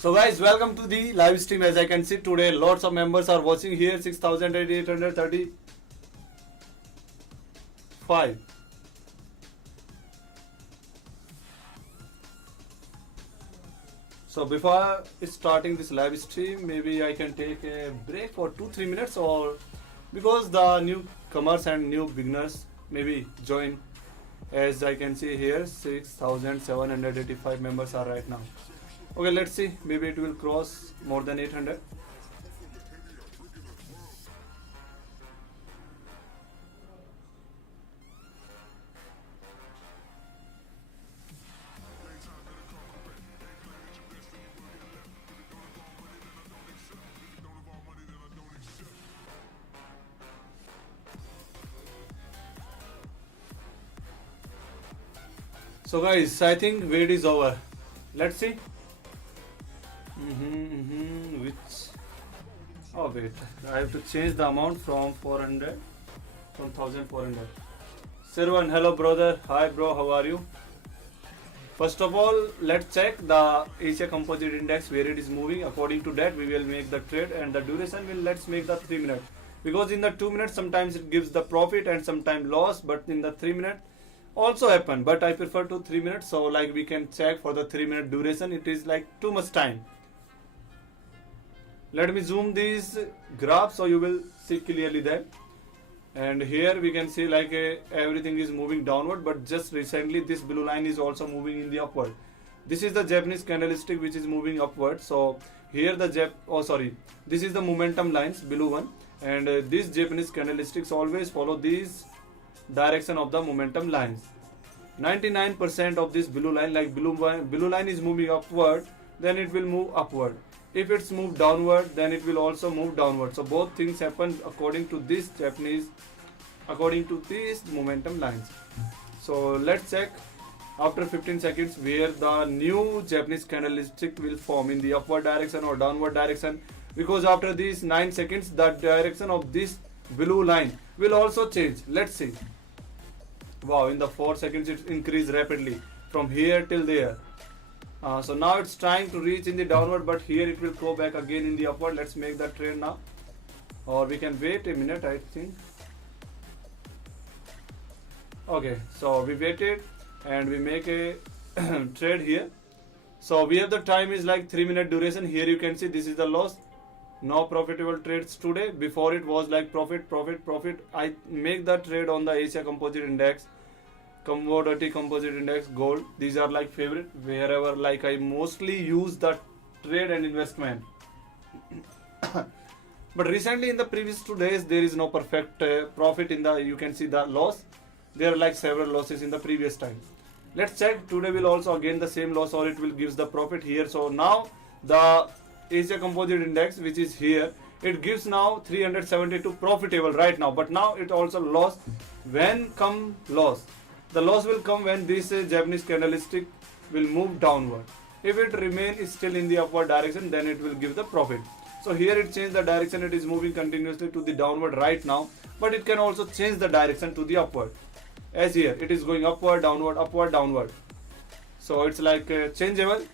So guys, welcome to the live stream. As I can see today, lots of members are watching here. 6,835. So before starting this live stream, maybe I can take a break for 2-3 minutes, or because the newcomers and new beginners maybe join. As I can see here, 6,785 members are right now. Okay, let's see. Maybe it will cross more than 800. So guys, I think wait is over. Let's see. Which? Oh wait, I have to change the amount from 400, from 1400. Sirvan, hello brother. Hi bro, how are you? First of all, let's check the Asia Composite Index where it is moving. According to that, we will make the trade, and the duration will let's make the 3 minutes, because in the 2 minutes sometimes it gives the profit and sometimes loss, but in the 3 minute also happen. But I prefer to 3 minutes, so like we can check for the 3 minute duration. It is like too much time. Let me zoom these graphs so you will see clearly that. And here we can see like everything is moving downward, but just recently this blue line is also moving in the upward. This is the Japanese candlestick which is moving upward. So here the this is the momentum lines, blue one, and these Japanese candlesticks always follow these direction of the momentum lines. 99% of this blue line, like blue line is moving upward, then it will move upward. If it's moved downward, then it will also move downward. So both things happen according to this according to these momentum lines. So let's check after 15 seconds where the new Japanese candlestick will form, in the upward direction or downward direction, because after these 9 seconds the direction of this blue line will also change. Let's see. Wow, in the 4 seconds it increased rapidly from here till there. So now it's trying to reach in the downward, but here it will go back again in the upward. Let's make that trade now, or we can wait a minute, I think. Okay, so we waited and we make a trade here. So we have the time is like 3 minute duration. Here you can see this is the loss. No profitable trades today. Before it was like profit. I make the trade on the Asia Composite Index, Commodity Composite Index, gold. These are like favorite, wherever like I mostly use the trade and investment. But recently in the previous 2 days there is no perfect profit in the, you can see the loss. There are like several losses in the previous time. Let's check today will also again the same loss, or it will gives the profit here. So now the Asia Composite Index, which is here, it gives now 372 profitable right now, but now it also lost. When come loss? The loss will come when this Japanese candlestick will move downward. If it remains still in the upward direction, then it will give the profit. So here it changed the direction. It is moving continuously to the downward right now, but it can also change the direction to the upward. As here it is going upward, downward. So it's like changeable.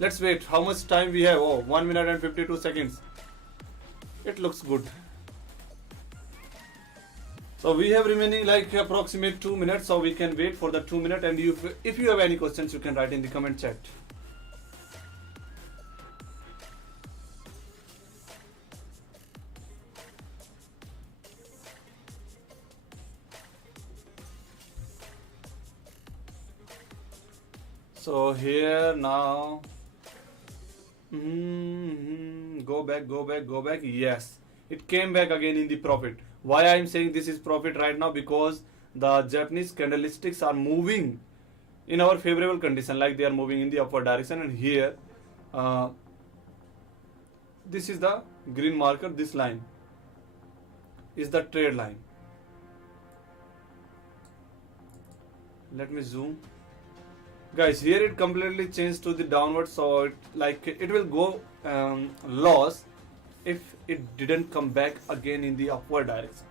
Let's wait. How much time we have? Oh, 1 minute and 52 seconds. It looks good. So we have remaining like approximate 2 minutes, so we can wait for the 2 minutes. And if you have any questions, you can write in the comment chat. So here now, go back. Yes, it came back again in the profit. Why I am saying this is profit right now? Because the Japanese candlesticks are moving in our favorable condition, like they are moving in the upward direction. And here, this is the green marker. This line is the trade line. Let me zoom. Guys, here it completely changed to the downward, so it will go loss if it didn't come back again in the upward direction.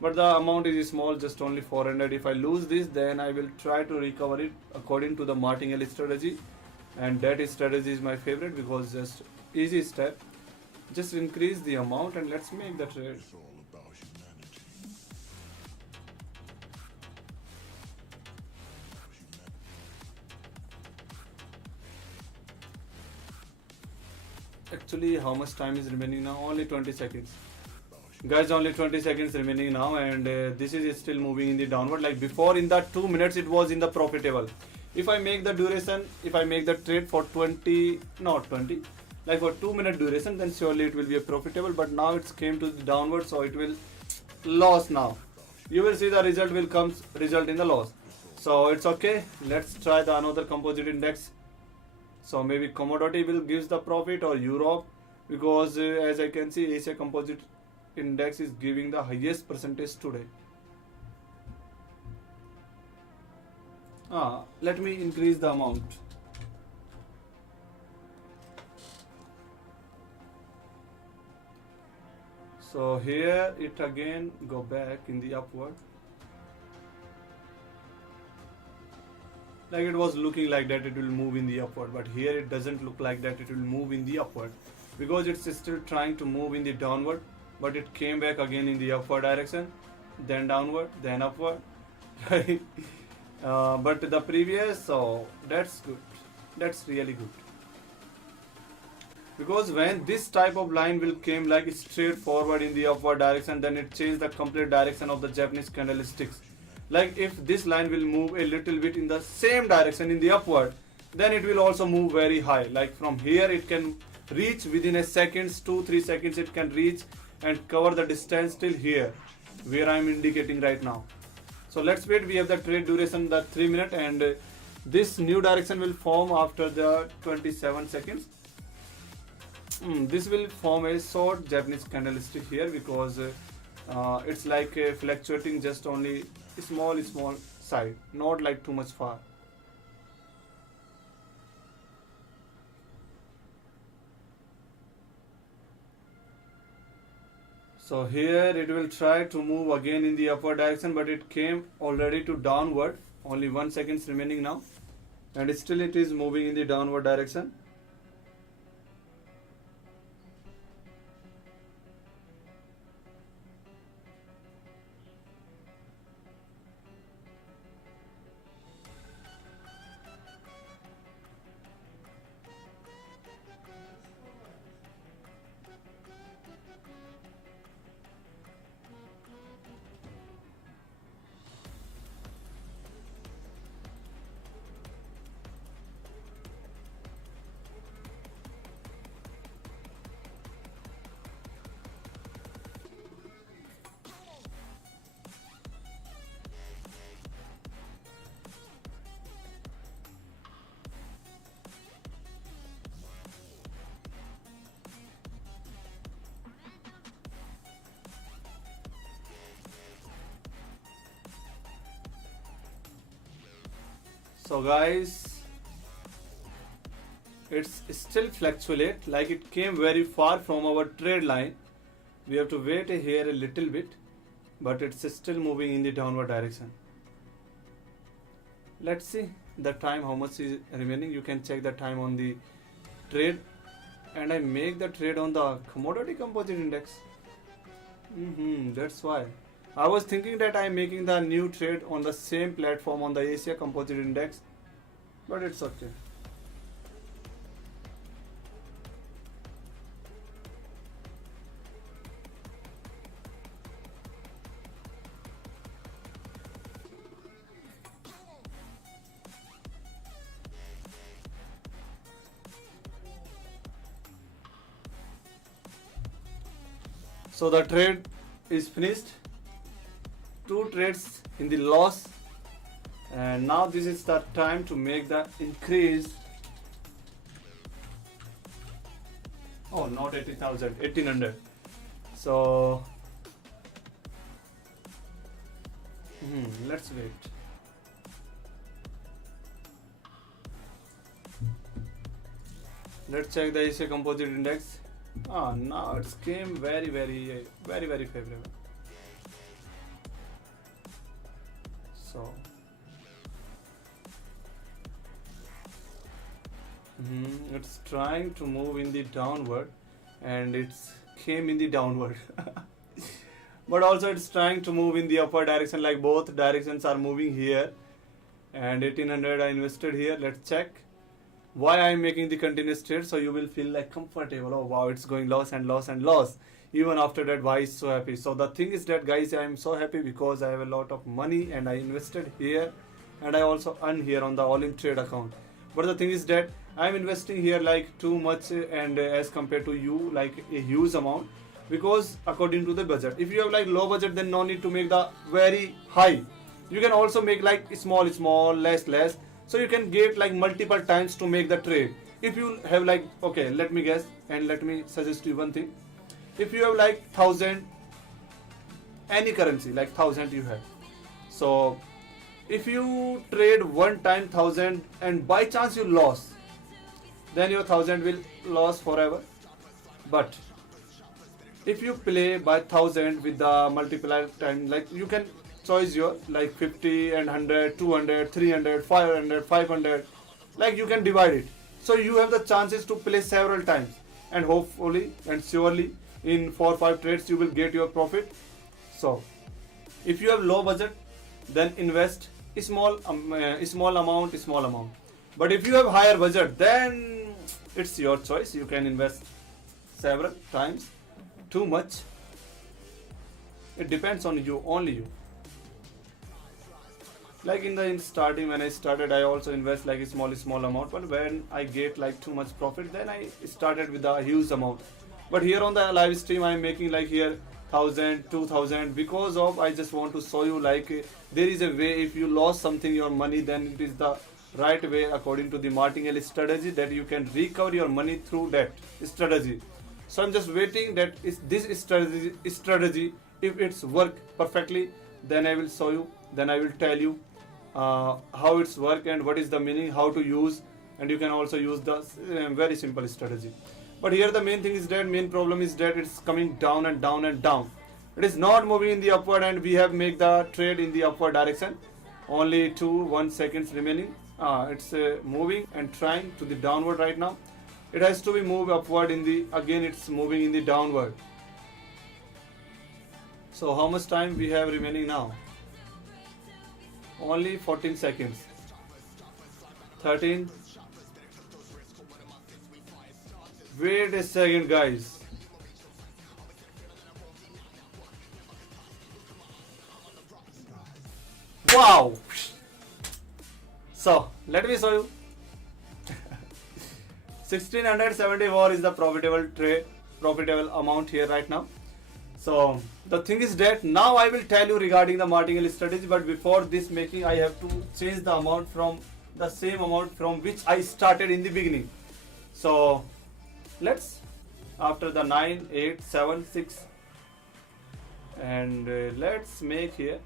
But the amount is small, just only 400. If I lose this, then I will try to recover it according to the martingale strategy. and that strategy is my favorite because just easy step, just increase the amount and let's make the trade. Actually, how much time is remaining now? Only 20 seconds. Guys, only 20 seconds remaining now, and this is still moving in the downward. Like before, in the 2 minutes, it was in the profitable. If I make the duration, if I make the trade for 20, not 20, like for 2 minute duration, then surely it will be a profitable. But now it's came to the downward, so it will loss now. You will see the result will come result in the loss. So it's okay. Let's try the another composite index. So maybe commodity will gives the profit or Europe, because as I can see, Asia composite index is giving the highest percentage today. Let me increase the amount. So here it again go back in the upward. Like it was looking like that it will move in the upward, but here it doesn't look like that it will move in the upward, because it's still trying to move in the downward, but it came back again in the upward direction, then downward, then upward. Right? But the previous, so that's good. That's really good. Because when this type of line will came like straight forward in the upward direction, then it changed the complete direction of the Japanese candlesticks. Like if this line will move a little bit in the same direction in the upward, then it will also move very high. Like from here it can reach within a seconds, 2-3 seconds it can reach and cover the distance till here where I am indicating right now. So let's wait. We have the trade duration, the 3 minute, and this new direction will form after the 27 seconds. This will form a short Japanese candlestick here, because it's like fluctuating just only small side, not like too much far. So here it will try to move again in the upward direction, but it came already to downward. Only 1 second remaining now, and still it is moving in the downward direction. So guys, it's still fluctuate, like it came very far from our trade line. We have to wait here a little bit, but it's still moving in the downward direction. Let's see the time, how much is remaining. You can check the time on the trade, and I make the trade on the commodity composite index. That's why I was thinking that I'm making the new trade on the same platform on the Asia composite index, but it's okay. So the trade is finished. 2 trades in the loss, and now this is the time to make the increase. Oh, not 80,000, 1800. So let's wait. Let's check the Asia composite index. Now it came very favorable. So It's trying to move in the downward, and it's came in the downward. But also it's trying to move in the upward direction, like both directions are moving here. And 1800 I invested here. Let's check why I'm making the continuous trade, so you will feel like comfortable. Oh wow, it's going loss and loss and loss. Even after that, why is so happy? So the thing is that, guys, I'm so happy because I have a lot of money and I invested here, and I also earn here on the Olymp Trade account. But the thing is that I'm investing here like too much, and as compared to you, like a huge amount, because according to the budget. If you have like low budget, then no need to make the very high. You can also make like small, less, so you can get like multiple times to make the trade. If you have like, okay, let me guess and let me suggest you one thing. If you have like 1000, any currency like 1000 you have, so if you trade one time 1000 and by chance you lost, then your 1000 will lose forever. But if you play by 1000 with the multiplier time, like you can choose your like 50 and 100, 200, 300, 500, 500, like you can divide it, so you have the chances to play several times, and hopefully and surely in 4 or 5 trades you will get your profit. So if you have low budget, then invest small amount. But if you have higher budget, then it's your choice. You can invest several times, too much. It depends on you, only you. Like in starting, when I started, I also invest like a small amount. But when I get like too much profit, then I started with a huge amount. But here on the live stream, I'm making like here 1000, 2000, because of I just want to show you like there is a way. If you lost something, your money, then it is the right way according to the martingale strategy, that you can recover your money through that strategy. So I'm just waiting that is this strategy, if it's work perfectly, then I will show you, then I will tell you how it's work and what is the meaning, how to use, and you can also use the very simple strategy. But here the main thing is that main problem is that it's coming down and down and down. It is not moving in the upward, and we have make the trade in the upward direction. Only 1 seconds remaining. It's moving and trying to the downward right now. It has to be moved upward in the, again it's moving in the downward. So how much time we have remaining now? Only 14 seconds. 13. Wait a second, guys. Wow. So let me show you. 1674 is the profitable amount here right now. So the thing is that now I will tell you regarding the martingale strategy, but before this making, I have to change the amount from the same amount from which I started in the beginning. So let's, after the 9, 8, 7, 6, and let's make here.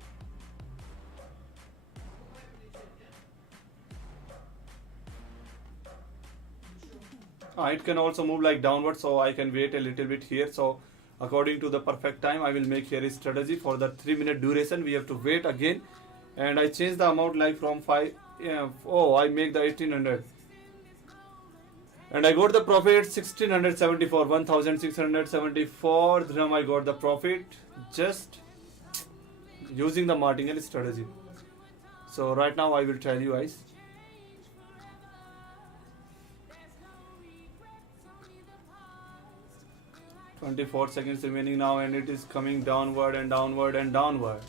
It can also move like downward, so I can wait a little bit here. So according to the perfect time, I will make here a strategy for the 3-minute duration. We have to wait again, and I change the amount like from 5. I make the 1800, and I got the profit 1674, 1674 dirham. I got the profit just using the martingale strategy. So right now I will tell you guys. "24 seconds remaining now, and it is coming downward and downward and downward."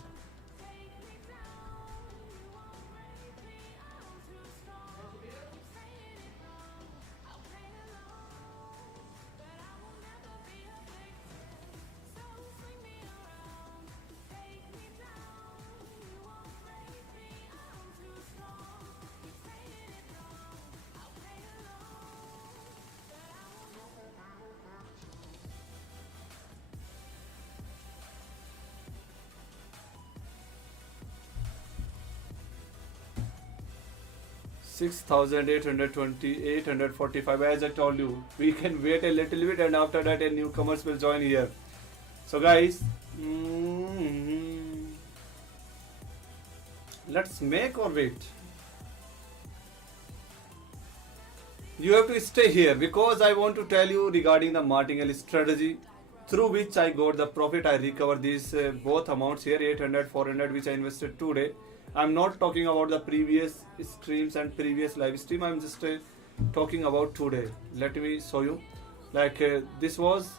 $6,820, as I told you, we can wait a little bit, and after that a newcomers will join here. So guys, let's make or wait. You have to stay here because I want to tell you regarding the martingale strategy through which I got the profit. I recover these both amounts here, 800, 400, which I invested today. I'm not talking about the previous streams and previous live stream. I'm just talking about today. Let me show you. Like this was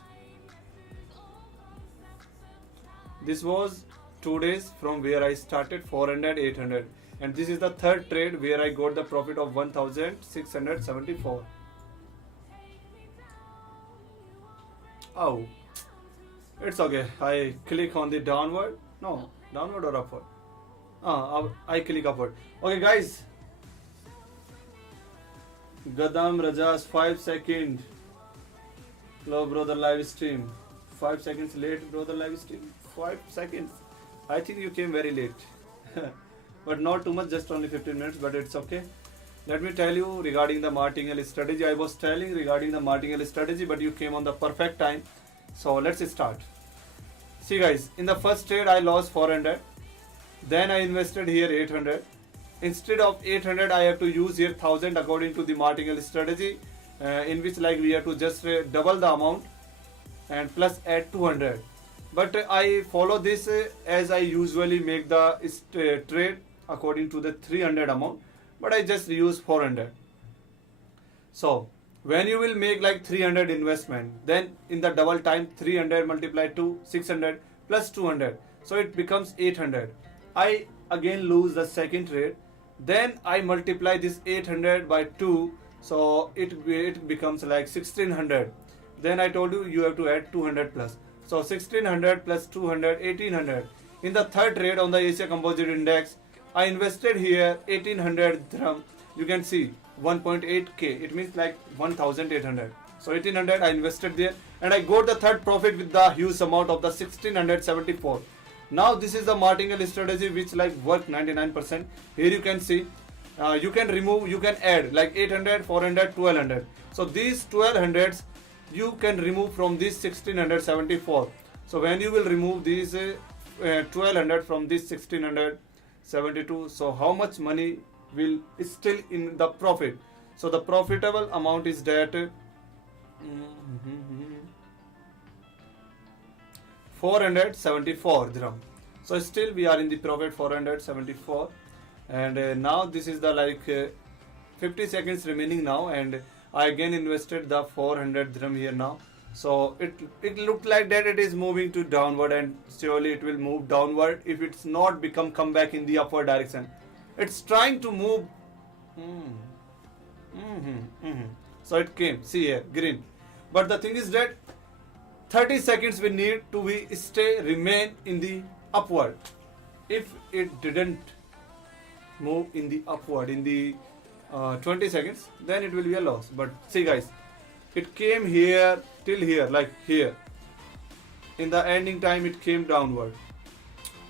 2 days from where I started, 400, 800, and this is the third trade where I got the profit of 1674. Oh, it's okay. I click on the downward. No, downward or upward? I click upward. Okay, guys. Gadam Rajas, 5 seconds. Hello, brother, live stream. 5 seconds late, brother, live stream. 5 seconds. I think you came very late. But not too much, just only 15 minutes, but it's okay. Let me tell you regarding the martingale strategy. I was telling regarding the martingale strategy, but you came on the perfect time. So let's start. See guys, in the first trade I lost 400. Then I invested here 800. Instead of 800, I have to use here 1000 according to the martingale strategy, in which like we have to just double the amount and plus add 200. But I follow this as I usually make the trade according to the 300 amount, but I just use 400. So when you will make like 300 investment, then in the double time 300 multiplied to 600 plus 200, so it becomes 800. I again lose the second trade, then I multiply this 800 by 2, so it becomes like 1600. Then I told you you have to add 200 plus, so 1600 plus 200, 1800. In the third trade on the Asia Composite Index, I invested here 1800 dirham. You can see 1.8k, it means like 1800. So 1800 I invested there, and I got the third profit with the huge amount of the 1674. Now this is the martingale strategy which like work 99%. Here you can see you can remove, you can add like 800, 400, 1200. So these 1200s you can remove from this 1674. So when you will remove these 1200 from this 1672, so how much money will still in the profit? So the profitable amount is that 474 dirham. So still we are in the profit 474, and now this is the like 50 seconds remaining now, and I again invested the 400 dirham here now. So it looked like that it is moving to downward, and surely it will move downward if it's not come back in the upward direction. It's trying to move. So it came, see here, green. But the thing is that 30 seconds we need to remain in the upward. If it didn't move in the upward in the 20 seconds, then it will be a loss. But see guys, it came here till here, like here. In the ending time it came downward.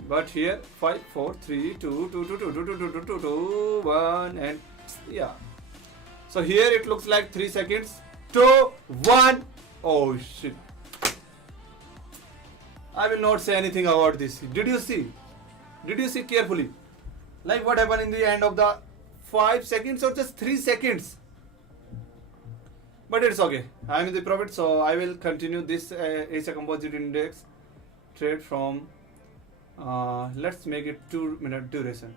But here 5, 4, 3, 2, 2, 2, 2, 2, 2, 2, 2, 2, 1, and yeah. So here it looks like 3 seconds, 2, 1. Oh shit. I will not say anything about this. Did you see? Did you see carefully? Like what happened in the end of the 5 seconds or just 3 seconds? But it's okay. I'm in the profit, so I will continue this Asia Composite Index trade from let's make it 2-minute duration.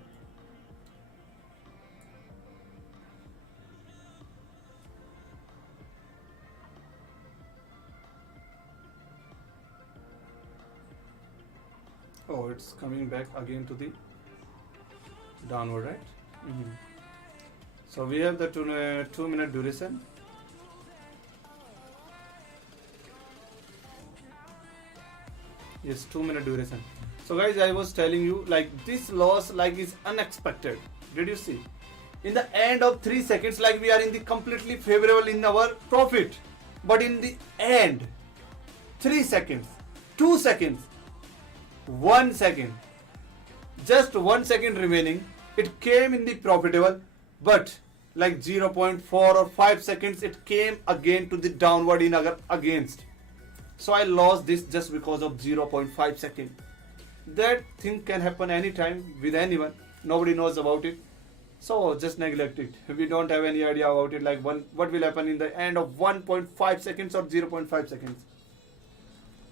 Oh, it's coming back again to the downward, right? So we have the 2-minute duration. Yes, 2-minute duration. So guys, I was telling you like this loss like is unexpected. Did you see? In the end of 3 seconds, like we are in the completely favorable in our profit. But in the end, 3 seconds, 2 seconds, 1 second, just 1 second remaining, it came in the profitable, but like 0.4 or 5 seconds it came again to the downward in against. So I lost this just because of 0.5 second. That thing can happen anytime with anyone. Nobody knows about it. So just neglect it. We don't have any idea about it, like what will happen in the end of 1.5 seconds or 0.5 seconds.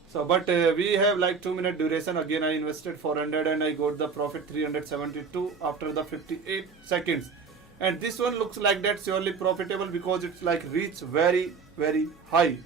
So but we have like 2 minute duration. Again I invested 400 and I got the profit 372 after the 58 seconds. And this one looks like that surely profitable because it's like reach very high.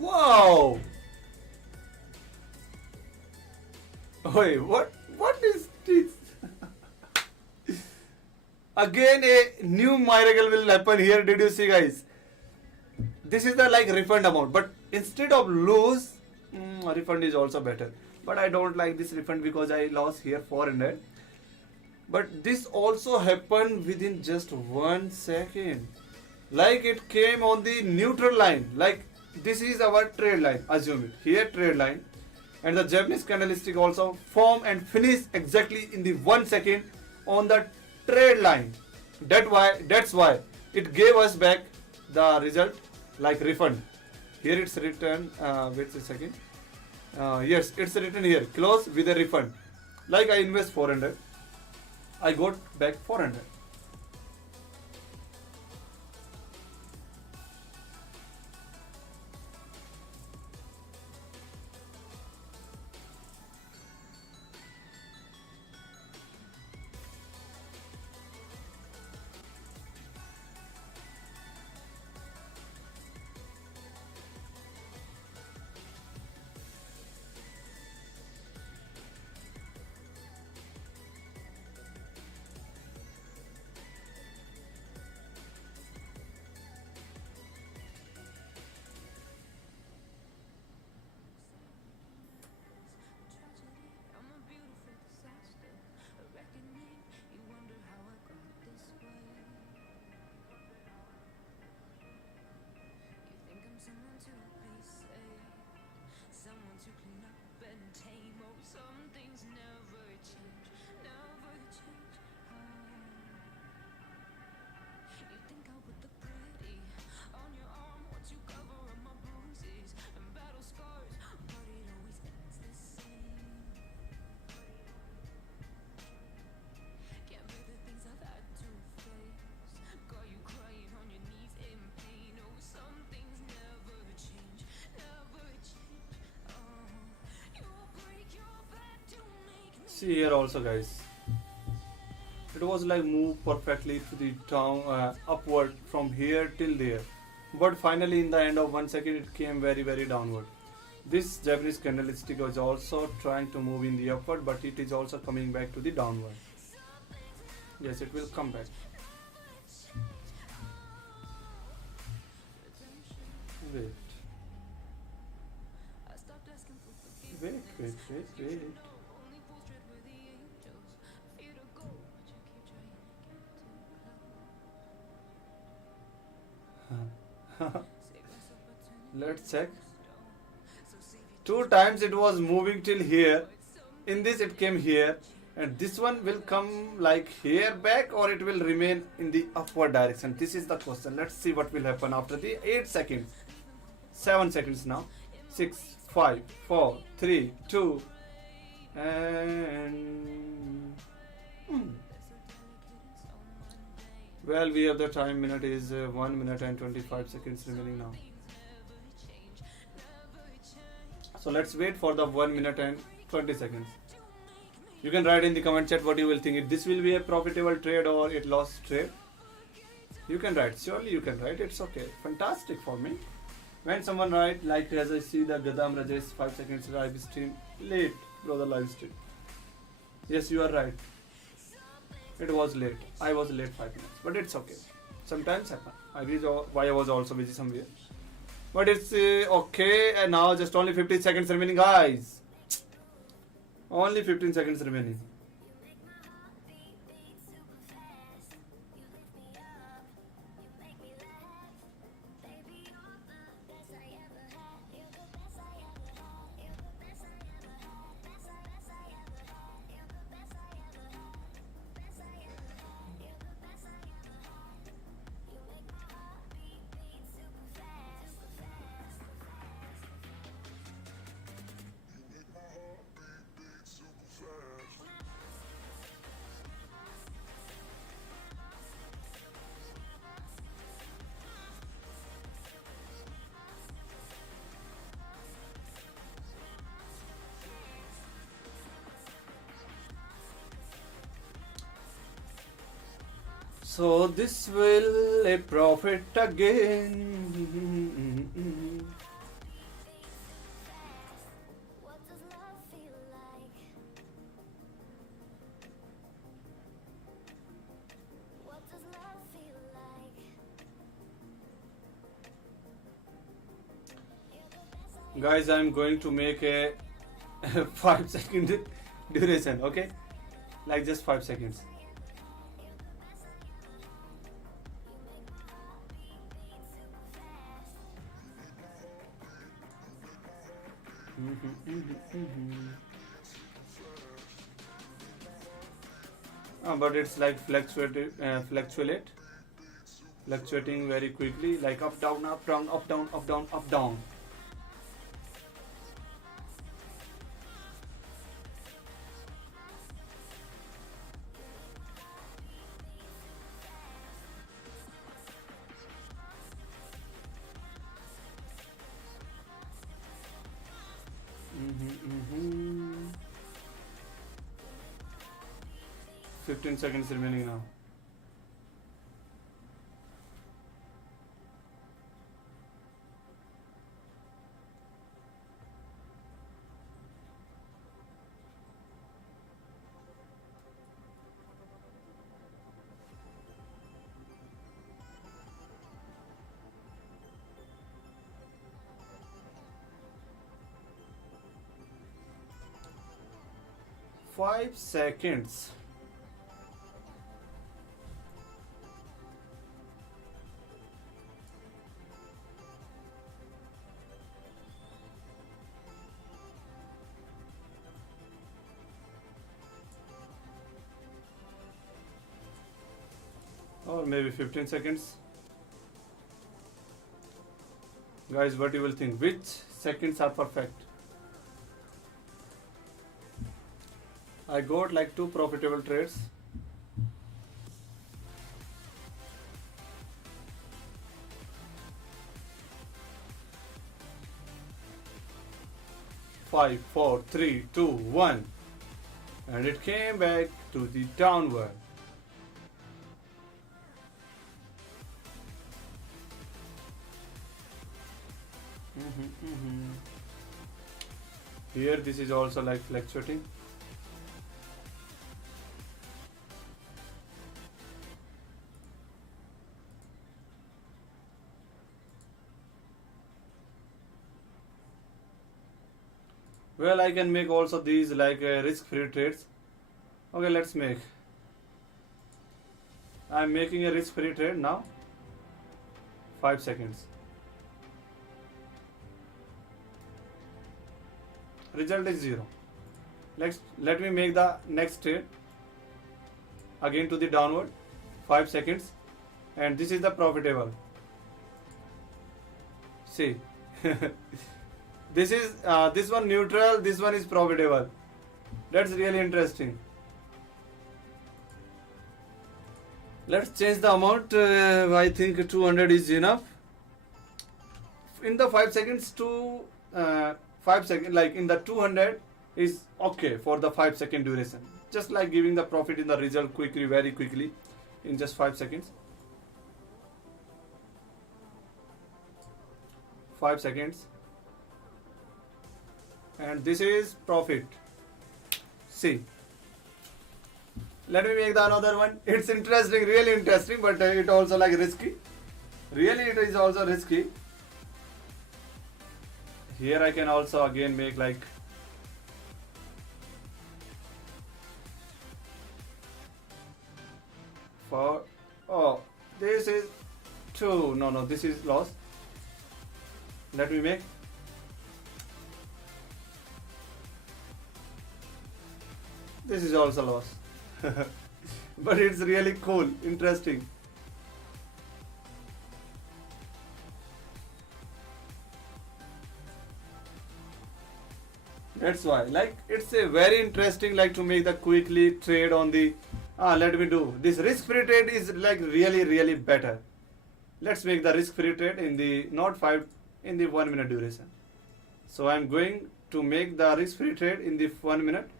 Wow! Wait, what is this? Again a new miracle will happen here. Did you see, guys? This is the like refund amount, but instead of lose, refund is also better. But I don't like this refund because I lost here 400. But this also happened within just 1 second. Like it came on the neutral line. Like this is our trade line. Assume it. Here trade line. And the Japanese candlestick also form and finish exactly in the 1 second on the trade line. That's why it gave us back the result like refund. Here it's written. Wait a second. Yes, it's written here. Close with a refund. Like I invest 400. I got back 400. See here also, guys. It was like move perfectly to the down upward from here till there, but finally in the end of 1 second it came very downward. This Japanese candlestick was also trying to move in the upward, but it is also coming back to the downward. Yes, it will come back. Wait. Wait. Let's check. Two times it was moving till here. In this it came here, and this one will come like here back, or it will remain in the upward direction. This is the question. Let's see what will happen after the 8 seconds. 7 seconds now. 6, 5, 4, 3, 2, and well, we have the time. Minute is 1 minute and 25 seconds remaining now. So let's wait for the 1 minute and 20 seconds. You can write in the comment chat what you will think. This will be a profitable trade or it lost trade. You can write. Surely you can write. It's okay. Fantastic for me. When someone write, like as I see the Gadam Rajesh 5 seconds live stream late, brother live stream. Yes, you are right. It was late. I was late 5 minutes, but it's okay. Sometimes happen. I agree. Why I was also busy somewhere, but it's okay. And now just only 15 seconds remaining, guys. Only 15 seconds remaining. So this will a profit again. Guys, I'm going to make a 5 second duration, okay? Like just 5 seconds. But it's like fluctuating very quickly, like up down up down up down up down up down. Mhm. 15 seconds remaining now. Five seconds. Or maybe 15 seconds. Guys, what you will think? Which seconds are perfect? I got like 2 profitable trades. Five, four, three, two, one, and it came back to the downward. Here, this is also like fluctuating. Well, I can make also these like risk-free trades. Okay, let's make. I'm making a risk-free trade now. 5 seconds. Result is 0. Let me make the next trade. Again to the downward. 5 seconds. And this is the profitable. See. This one neutral, this one is profitable. That's really interesting. Let's change the amount. I think 200 is enough. In the 5 seconds to 5 seconds, like in the 200 is okay for the 5 second duration. Just like giving the profit in the result quickly, very quickly, in just 5 seconds. 5 seconds. And this is profit. See, Let me make the another one. It's interesting, really interesting, but it also like risky. Really, it is also risky. Here I can also again make like for, oh, this is 2. No, this is loss. Let me make. This is also loss. But it's really cool, interesting. That's why, like, it's a very interesting, like, to make the quickly trade on the. Let me do this. Risk-free trade is like really better. Let's make the risk-free trade in the not 5, in the 1 minute duration. So I'm going to make the risk-free trade in the 1 minute.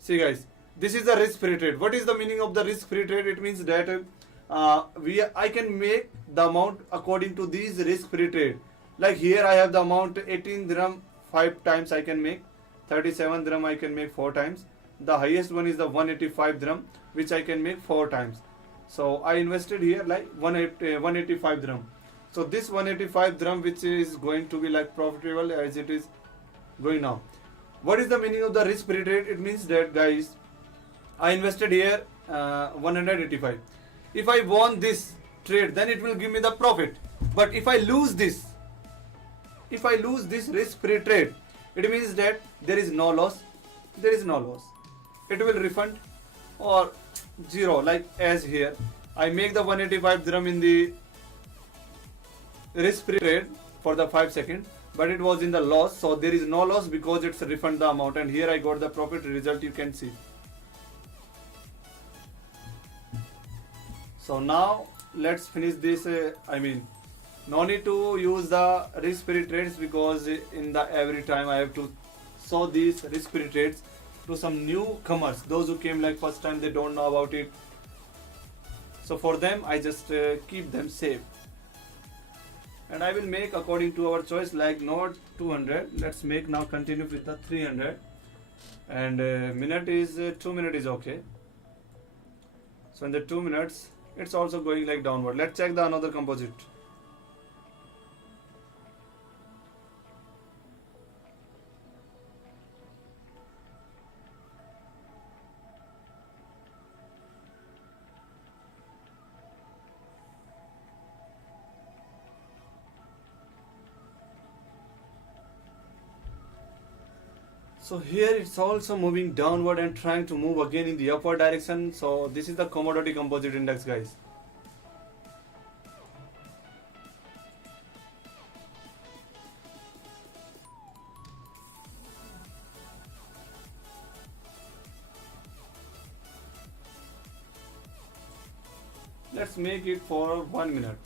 See guys, this is the risk-free trade. What is the meaning of the risk-free trade? It means that I can make the amount according to these risk-free trade. Like here I have the amount 18 dirham 5 times I can make, 37 dirham I can make 4 times. The highest one is the 185 dirham which I can make 4 times. So I invested here like 185 dirham. So this 185 dirham which is going to be like profitable as it is going now. What is the meaning of the risk-free trade? It means that guys, I invested here 185. If I won this trade, then it will give me the profit. But if I lose this risk-free trade, it means that there is no loss. There is no loss. It will refund or zero. Like as here, I make the 185 dirham in the risk-free trade for the 5 seconds, but it was in the loss. So there is no loss because it's refund the amount, and here I got the profit result. You can see. So now let's finish this. No need to use the risk-free trades because in the every time I have to show these risk-free trades to some newcomers. Those who came like first time, they don't know about it. So for them, I just keep them safe. And I will make according to our choice, like not 200. Let's make now continue with the 300. And minute is 2 minutes is okay. So in the 2 minutes, it's also going like downward. Let's check the another composite. So here it's also moving downward and trying to move again in the upward direction. So this is the commodity composite index, guys. Let's make it for 1 minute.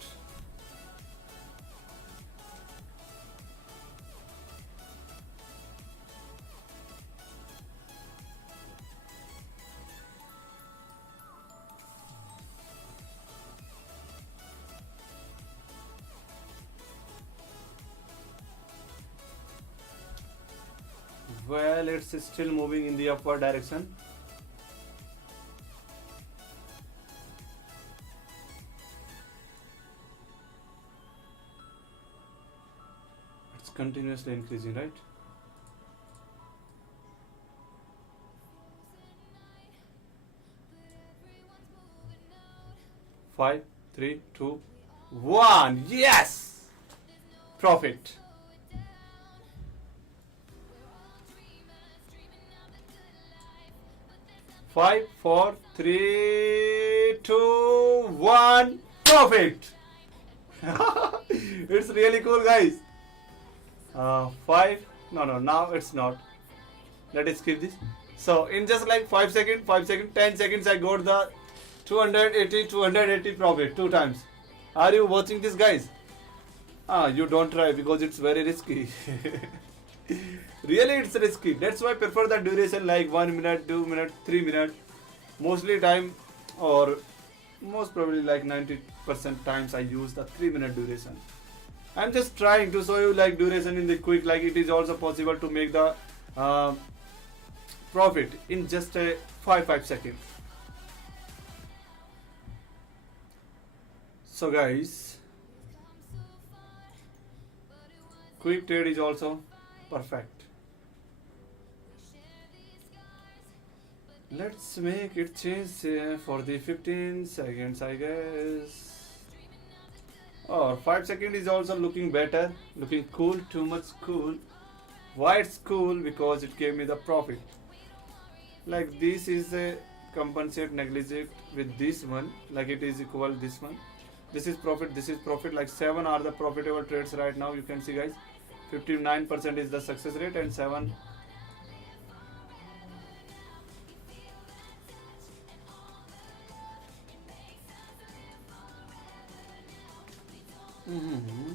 Well, it's still moving in the upward direction. It's continuously increasing, right? Five, 3, 2, 1. Yes! Profit. 5, 4, 3, 2, 1. Profit. It's really cool, guys. 5. No, now it's not. Let us skip this. So in just like 5 seconds, 10 seconds, I got the 280 profit 2 times. Are you watching this, guys? You don't try because it's very risky. Really, it's risky. That's why I prefer the duration like 1 minute, 2 minutes, 3 minutes. Mostly time, or most probably like 90% times I use the 3 minute duration. I'm just trying to show you like duration in the quick, like it is also possible to make the profit in just a 5 seconds. So guys, quick trade is also perfect. Let's make it change for the 15 seconds, I guess. Or 5 seconds is also looking better, looking cool, too much cool. Why it's cool? Because it gave me the profit. Like this is a compensate negligent with this one, like it is equal this one. This is profit, this is profit. Like 7 are the profitable trades right now. You can see guys, 59% is the success rate and 7. Mm-hmm.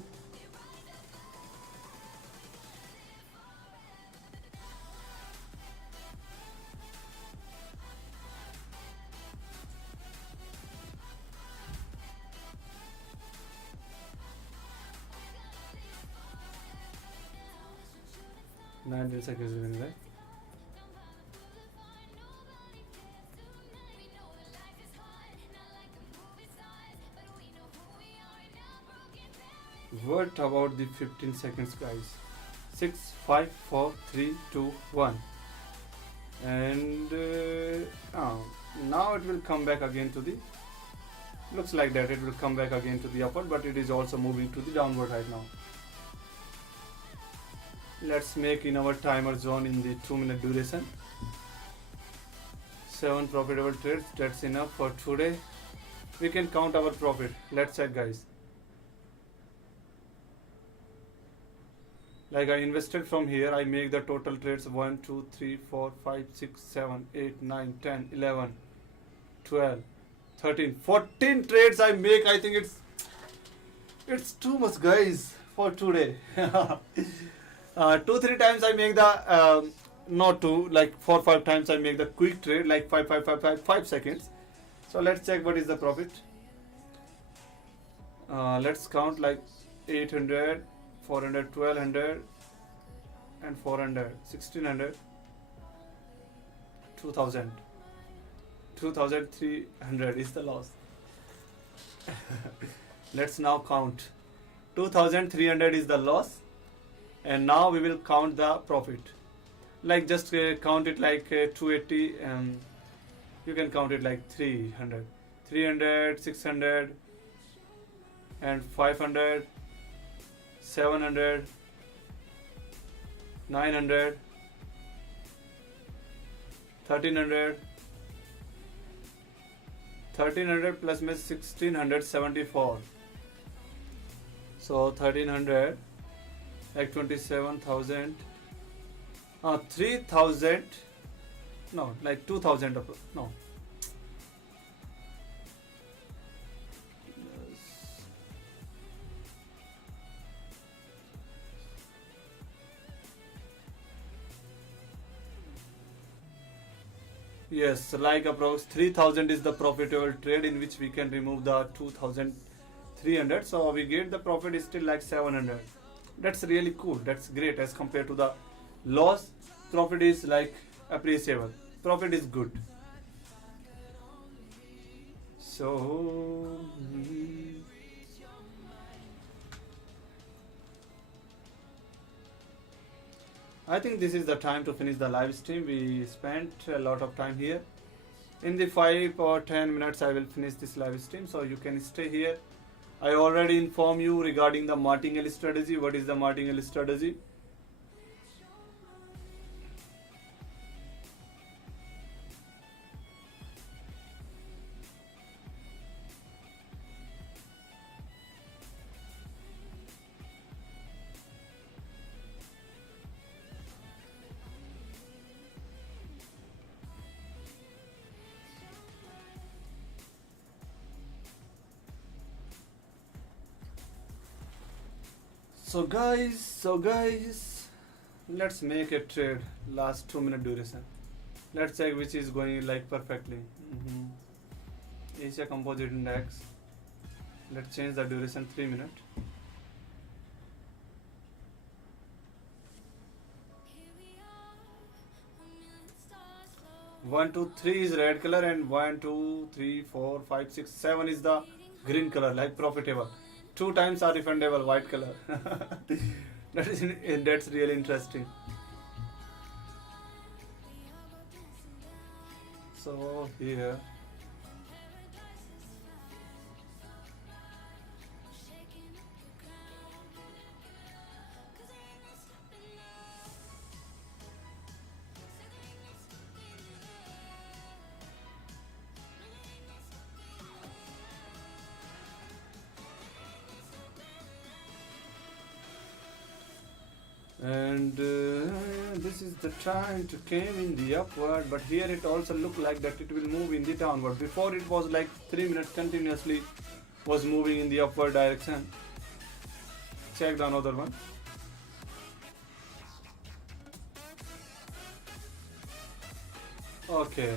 Nine seconds remaining, right? What about the 15 seconds, guys? 6, 5, 4, 3, 2, 1. And now it will come back again to the, looks like that it will come back again to the upward, but it is also moving to the downward right now. Let's make in our timer zone in the 2-minute duration. 7 profitable trades, that's enough for today. We can count our profit. Let's check, guys. Like I invested from here, I make the total trades 1, 2, 3, 4, 5, 6, 7, 8, 9, 10, 11, 12, 13, 14 trades I make. I think it's too much, guys, for today. 2-3 times I make the not 2, like 4-5 times I make the quick trade, like 5 seconds. So let's check what is the profit. Let's count like 800, 400, 1200 and 400, 1600, 2000, 2300 is the loss. Let's now count. 2300 is the loss, and now we will count the profit. Like just count it like 280, you can count it like 300, 600 and 500, 700, 900, 1300, 1300 plus means 1674. So 1300 like 27,000, 3,000, no, like 2,000, no. Yes, like approx 3,000 is the profitable trade in which we can remove the 2,300. So we get the profit is still like 700. That's really cool. That's great as compared to the loss. Profit is like appreciable. Profit is good. So I think this is the time to finish the live stream. We spent a lot of time here. In the 5 or 10 minutes I will finish this live stream, so you can stay here. I already informed you regarding the martingale strategy. What is the martingale strategy? So guys, let's make a trade. Last 2-minute duration. Let's check which is going like perfectly. Asia Composite Index. Let's change the duration 3 minutes. 1 2 3 is red color, and 1 2 3 4 5 6 7 is the green color, like profitable. Two times are refundable, white color. That's really interesting. So here, and this is the time to came in the upward, but here it also look like that it will move in the downward. Before it was like 3 minutes continuously was moving in the upward direction. Check the another one. Okay.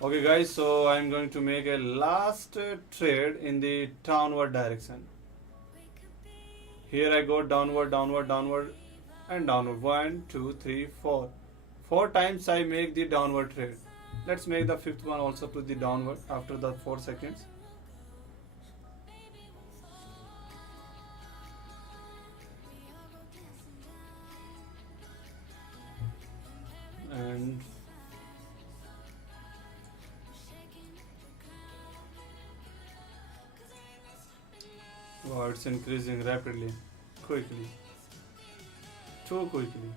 Okay guys, so I'm going to make a last trade in the downward direction. Here I go downward, downward, downward, and downward. 1 2 3 4. 4 times I make the downward trade. Let's make the fifth one also to the downward after the 4 seconds. And wow, it's increasing rapidly, quickly, too quickly.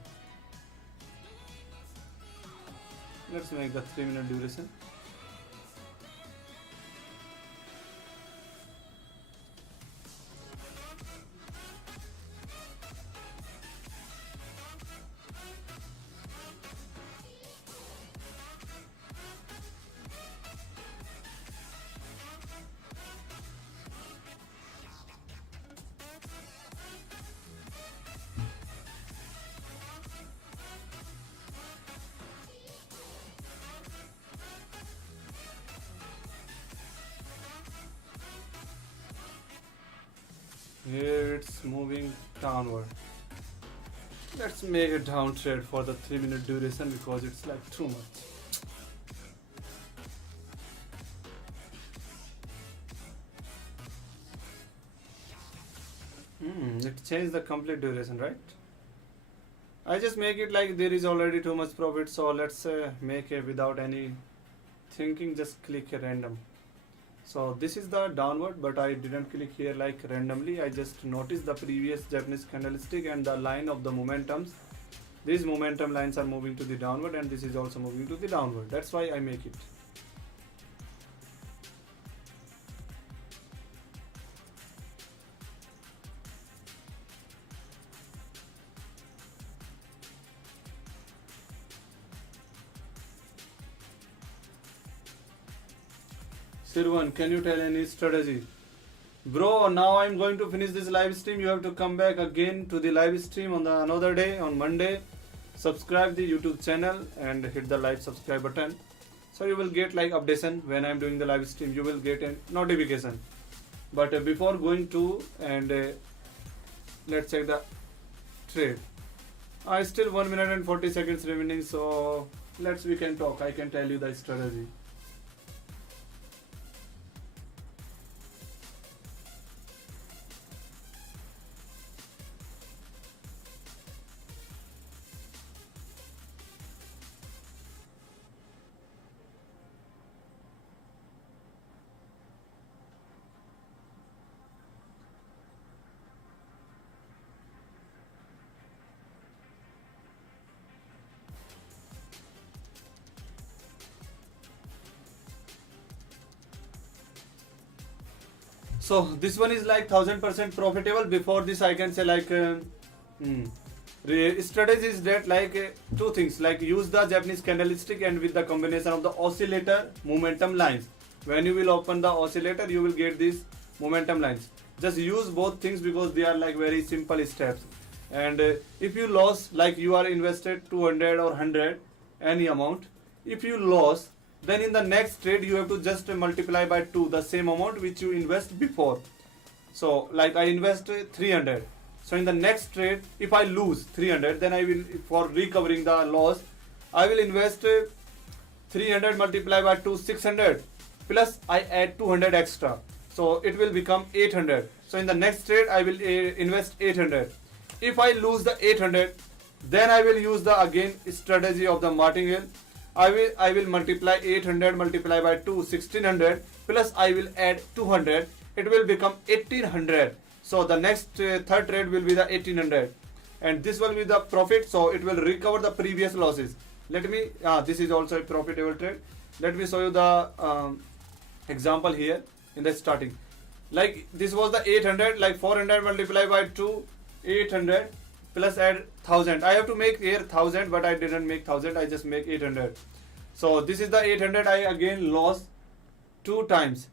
Let's make the 3 minute duration. Here it's moving downward. Let's make a down trade for the 3 minute duration because it's like too much. It changed the complete duration, right? I just make it like there is already too much profit, so let's make it without any thinking, just click a random. So this is the downward, but I didn't click here like randomly. I just noticed the previous Japanese candlestick and the line of the momentums. These momentum lines are moving to the downward, and this is also moving to the downward. That's why I make it. Sirwan, can you tell any strategy? Bro, now I'm going to finish this live stream. You have to come back again to the live stream on the another day, on Monday. Subscribe the YouTube channel and hit the like subscribe button. So you will get like updation when I'm doing the live stream. You will get a notification. But before going to and let's check the trade. I still 1 minute and 40 seconds remaining. So we can talk. I can tell you the strategy. So this one is like 1000% profitable. Before this, I can say like strategy is that like two things, like use the Japanese candlestick and with the combination of the oscillator momentum lines. When you will open the oscillator, you will get these momentum lines. Just use both things because they are like very simple steps. And if you lost, like you are invested 200 or 100 any amount, if you lost, then in the next trade you have to just multiply by 2 the same amount which you invest before. So like I invest 300. So in the next trade, if I lose 300, then I will, for recovering the loss, I will invest 300 multiplied by 2, 600, plus I add 200 extra. So it will become 800. So in the next trade, I will invest 800. If I lose the 800, then I will use the again strategy of the martingale. I will multiply 800 multiplied by 2, 1600, plus I will add 200. It will become 1800. So the next third trade will be the 1800, and this will be the profit. So it will recover the previous losses. Let me, this is also a profitable trade. Let me show you the example here in the starting. Like this was the 800, like 400 multiplied by 2, 800, plus add 1000. I have to make here 1000, but I didn't make 1000. I just make 800. So this is the 800. I again lost 2 times.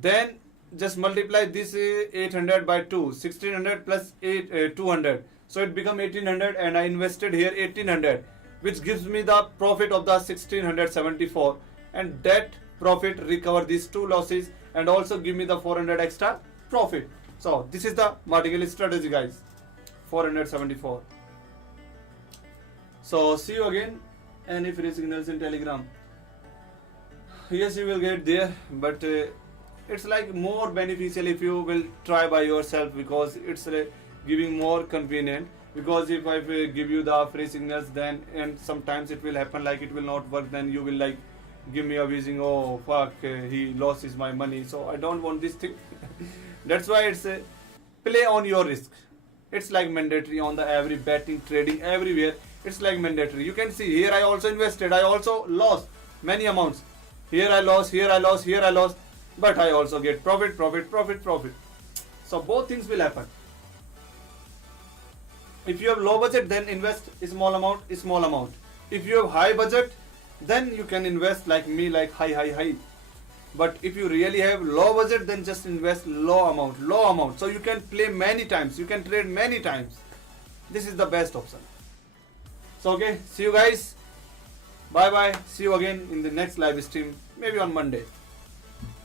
Then just multiply this 800 by 2, 1600 plus 200. So it become 1800, and I invested here 1800, which gives me the profit of the 1674, and that profit recover these 2 losses and also give me the 400 extra profit. So this is the martingale strategy, guys. 474. So see you again. Any free signals in Telegram? Yes, you will get there, but it's like more beneficial if you will try by yourself, because it's giving more convenient. Because if I give you the free signals, then and sometimes it will happen like it will not work, then you will like give me a wheezing, oh fuck, he lost his my money. So I don't want this thing. That's why it's play on your risk. It's like mandatory on the every betting, trading, everywhere. It's like mandatory. You can see here I also invested, I also lost many amounts. Here I lost, here I lost, here I lost, but I also get profit, profit, profit, profit. So both things will happen. If you have low budget, then invest a small amount, small amount. If you have high budget, then you can invest like me, like high. But if you really have low budget, then just invest low amount. So you can play many times, you can trade many times. This is the best option. So okay, see you guys. Bye bye. See you again in the next live stream, maybe on Monday.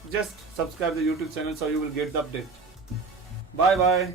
Just subscribe the YouTube channel so you will get the update. Bye bye.